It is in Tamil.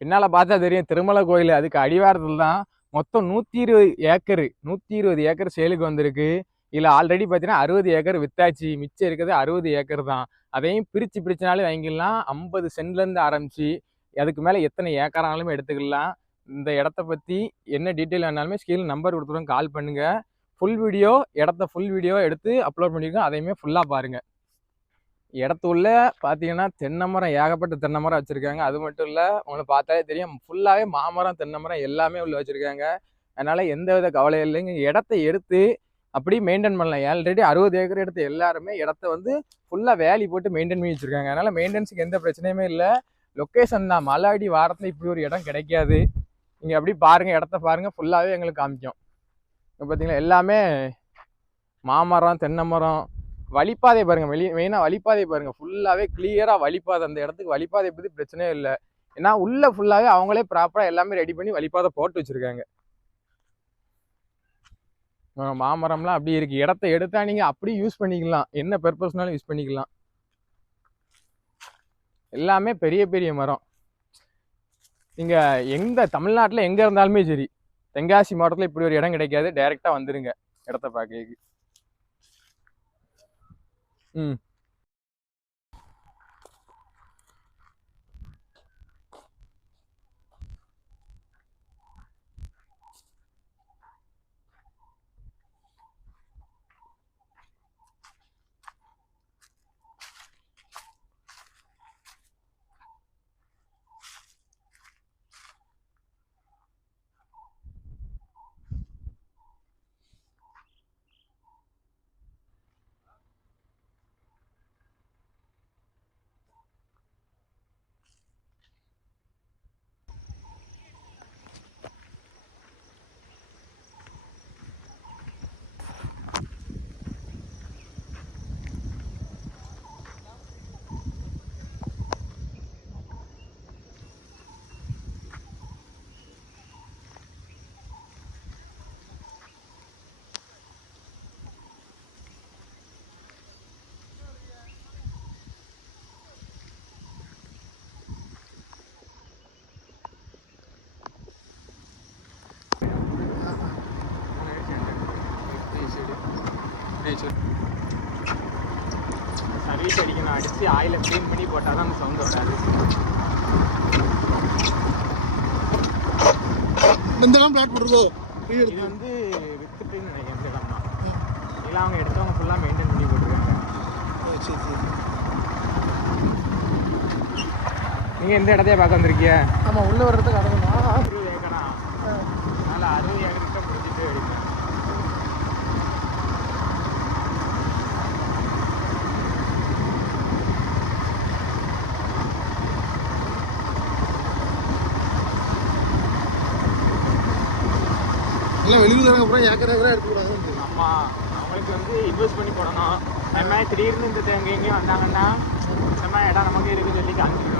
பின்னால பார்த்தா தெரியும் திருமலை கோயில். அதுக்கு அடிவாரத்தில் தான் மொத்தம் 120 ஏக்கர் சேலுக்கு வந்திருக்கு. இதில் ஆல்ரெடி பார்த்தீங்கன்னா 60 ஏக்கர் வித்தாச்சு. மிச்சம் இருக்கிறது 60 ஏக்கர் தான். அதையும் பிரிச்சுனாலும் வாங்கிடலாம். 50 சென்ட்லேருந்து ஆரம்பிச்சு அதுக்கு மேலே எத்தனை ஏக்கரானாலுமே எடுத்துக்கலாம். இந்த இடத்த பற்றி என்ன டீட்டெயில் வேணாலுமே கீழே நம்பர் கொடுத்துருவோம், கால் பண்ணுங்கள். ஃபுல் வீடியோ எடுத்து அப்லோட் பண்ணியிருக்கோம். அதையுமே ஃபுல்லாக பாருங்கள். இடத்துள்ள பார்த்தீங்கன்னா தென்னை மரம், ஏகப்பட்ட தென்னை மரம் வச்சுருக்காங்க. அது மட்டும் இல்லை, உங்களுக்கு பார்த்தாலே தெரியும், ஃபுல்லாகவே மாமரம் தென்னை மரம் எல்லாமே உள்ள வச்சுருக்காங்க. அதனால் எந்த வித கவலையும் இல்லைங்க. இடத்த எடுத்து அப்படியே மெயின்டைன் பண்ணலாம். ஆல்ரெடி 60 ஏக்கர் எடுத்து எல்லாருமே இடத்த வந்து ஃபுல்லாக வேலி போட்டு மெயின்டைன் பண்ணி வச்சுருக்காங்க. அதனால் மெயின்டெனன்ஸுக்கு எந்த பிரச்சனையுமே இல்லை. லொக்கேஷன் தான், மலாடி வாரத்தில் இப்படி ஒரு இடம் கிடைக்காது. நீங்கள் அப்படி பாருங்கள், இடத்த பாருங்கள், ஃபுல்லாகவே எங்களுக்கு காமிக்கும். இப்போ பார்த்தீங்கன்னா எல்லாமே மாமரம் தென்னை மரம். வழிப்பாதை பாருங்கள், மெயினாக வழிப்பாதை பாருங்கள், ஃபுல்லாகவே கிளியராக வழிப்பாதை. அந்த இடத்துக்கு வழிப்பாதை பற்றி பிரச்சனையே இல்லை. ஏன்னா உள்ளே ஃபுல்லாகவே அவங்களே ப்ராப்பராக எல்லாமே ரெடி பண்ணி வழிப்பாதை போட்டு வச்சுருக்காங்க. மாமரம்லாம் அப்படி இருக்குது. இடத்த எடுத்தால் நீங்கள் அப்படி யூஸ் பண்ணிக்கலாம், என்ன பர்பஸ்னாலும் யூஸ் பண்ணிக்கலாம். எல்லாமே பெரிய பெரிய மரம். நீங்கள் எந்த தமிழ்நாட்டில் எங்கே இருந்தாலுமே சரி, தென்காசி மாவட்டத்தில் இப்படி ஒரு இடம் கிடைக்காது. டைரெக்டாக வந்துடுங்க இடத்த பார்க்க. சர்வீஸ் அடிக்கணும், அடித்து ஆயிலை க்ளீன் பண்ணி போட்டால் தான் அந்த சவுண்ட் வராது. இதெல்லாம் பிளாட் பண்ணுறதோ இது வந்து வித்துட்டுன்னு நினைக்கிறேன். இந்த இடம் தான் எல்லாம் அவங்க எடுத்தவங்க ஃபுல்லாக மெயின்டைன் பண்ணி போட்டுருக்காங்க. சரி சரி. நீங்கள் எந்த இடத்தையே பார்க்க வந்திருக்கீங்க? ஆமாம், உள்ளே வர்றதுக்கு அடங்கணும். 20 ஏக்கரா? அதனால் 60 ஏக்கர்கிட்ட முடிச்சுட்டு அடிப்பேன். இல்லை வெளியூர் அப்புறம் ஏக்கர் எடுத்துக்கூடாது. ஆமாம், அவங்களுக்கு வந்து இன்வெஸ்ட் பண்ணி போடணும். அது மாதிரி திடீர்னு இந்த எங்கேயும் வந்தாங்கன்னா இந்த மாதிரி இடம் நமக்கு இருக்குது சொல்லி காமிச்சிருக்கணும்.